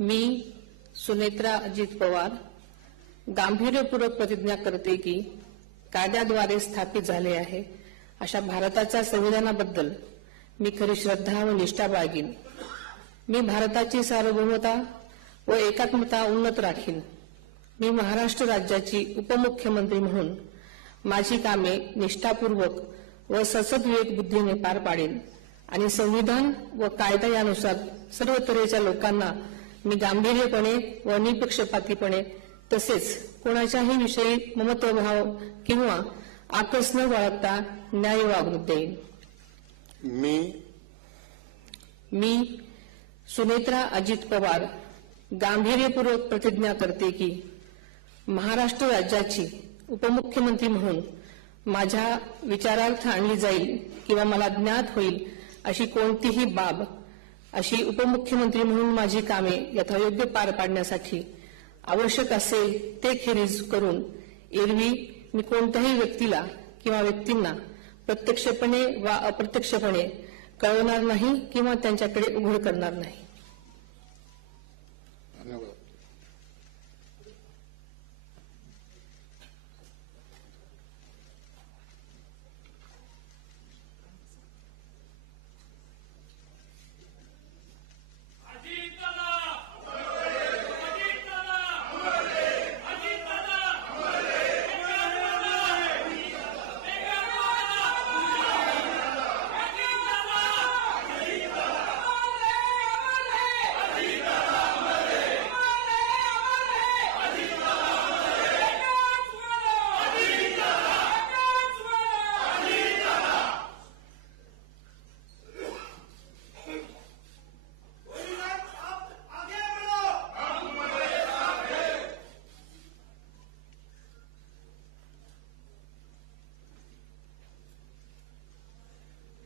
मी सुनेत्रा अजित पवार गांभीर्यपूर्वक प्रतिज्ञा करते की कायद्याद्वारे स्थापित झाले आहे अशा भारताच्या संविधानाबद्दल मी खरी श्रद्धा व निष्ठा बाळगीन। मी भारताची सार्वभौमता व एकात्मता उन्नत राखीन। मी महाराष्ट्र राज्याची उपमुख्यमंत्री म्हणून माझी कामे निष्ठापूर्वक व ससद्विवेक बुद्धीने पार पाडेन आणि संविधान व कायदा यानुसार सर्व तऱ्हेच्या लोकांना मी गांभीर्यपणे व निपक्षपातीपणे तसेच कोणाच्याही विषयी ममत्वभाव किंवा आकस न बाळगता न्याय वागणूक देईन। मी सुनेत्रा अजित पवार गांभीर्यपूर्वक प्रतिज्ञा करते की महाराष्ट्र राज्याची उपमुख्यमंत्री म्हणून माझ्या विचारार्थ आणली जाईल किंवा मला ज्ञात होईल अशी कोणतीही बाब अशी उपमुख्यमंत्री म्हणून माझी कामे यथायोग्य पार पाडण्यासाठी आवश्यक असेल ते खेरीज करून एरवी मी कोणत्याही व्यक्तीला किंवा व्यक्तींना प्रत्यक्षपणे वा अप्रत्यक्षपणे कळवणार नाही किंवा त्यांच्याकडे उघड करणार नाही।